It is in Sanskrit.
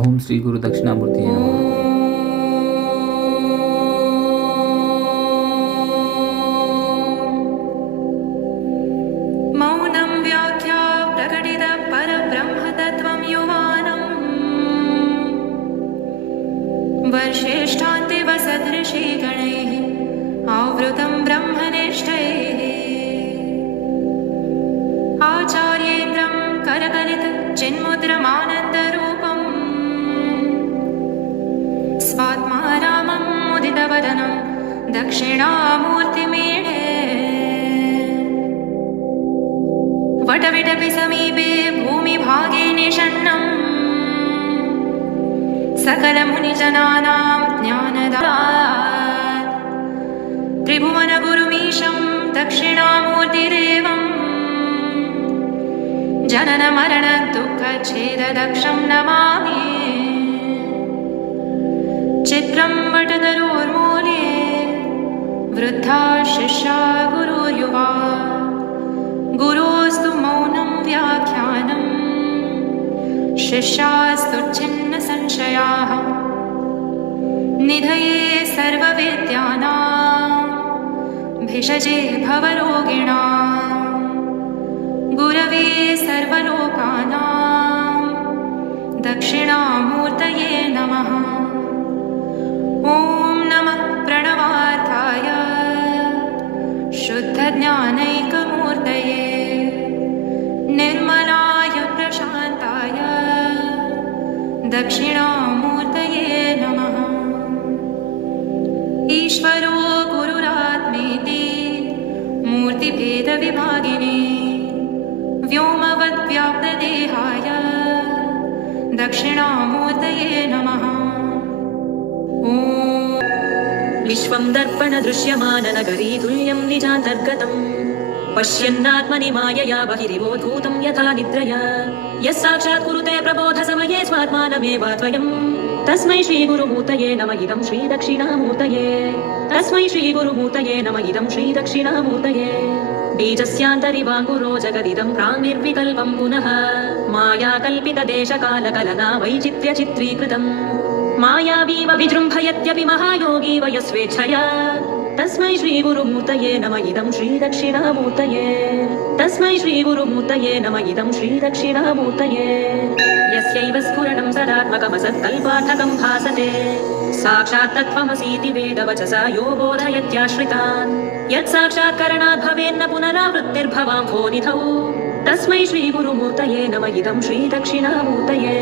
ओम श्री गुरु दक्षिणामूर्ति नमः। मौनं व्याख्या प्रकटित परब्रह्मतत्त्वं युवानम् वर्षेष्ठान्ते वसदृशि गणैः आवृतं ब्रह्मनिष्ठैः आचार्येन्द्रं करकलित चिन्मुद्रमानन्दरूपम् स्वात्मा रामं मुदितवदनं दक्षिणामूर्तिमीडे वटविटपि समीपे भूमिभागे निषण्णम् सकलमुनिजनानां ज्ञानदात् त्रिभुवनगुरुमीशं दक्षिणामूर्तिदेवम् जननमरणदुःखच्छेददक्षं नमामि। चित्रं वटतरोर्मूले वृद्धा शिष्या गुरुर्युवा गुरोस्तु मौनं व्याख्यानम् शिष्यास्तु छिन्नसंशयाः निधये सर्वविद्यानां भिषजे भवरोगिणां गुरवे सर्वलोकानां दक्षिणामूर्तये नमः। ॐ नमः प्रणवार्थाय शुद्धज्ञानैकमूर्तये निर्मलाय प्रशान्ताय दक्षिणामूर्तये नमः। ईश्वरो गुरुरात्मेति मूर्तिभेदविभागिने व्योमवद्व्याप्तदेहाय दक्षिणामूर्तये नमः। ॐ विश्वं दर्पणदृश्यमाननगरी तुल्यं निजान्तर्गतम् पश्यन्नात्मनि मायया बहिरिवोधूतं यथा निद्रया यः साक्षात् कुरुते प्रबोधसमये स्वात्मानमेवाद्वयम् तस्मै श्रीगुरुमूर्तये नम इदं श्रीदक्षिणामूर्तये तस्मै श्रीगुरुमूर्तये नम इदं श्रीदक्षिणामूर्तये बीजस्यान्तरिवाङ्कुरो जगदिदं प्राङ्निर्विकल्पं पुनः मायाकल्पितदेशकालकलना वैचित्र्यचित्रीकृतम् मायावीव विजृम्भयत्यपि महायोगी वयस्वेच्छया तस्मै श्रीगुरुमूर्तये नम इदं श्रीदक्षिणामूर्तये तस्मै श्रीगुरुमूर्तये नम इदं श्रीदक्षिणामूर्तये यस्यैव स्फुरणं सदात्मकमसत्कल्पार्थकं भासते साक्षात् तत्त्वमसीति वेदवचसा यो बोधयत्याश्रितान् यत् साक्षात्करणात् भवेन्न पुनरावृत्तिर्भवाम्भोनिधौ तस्मै श्रीगुरुमूर्तये नम इदं श्रीदक्षिणामूर्तये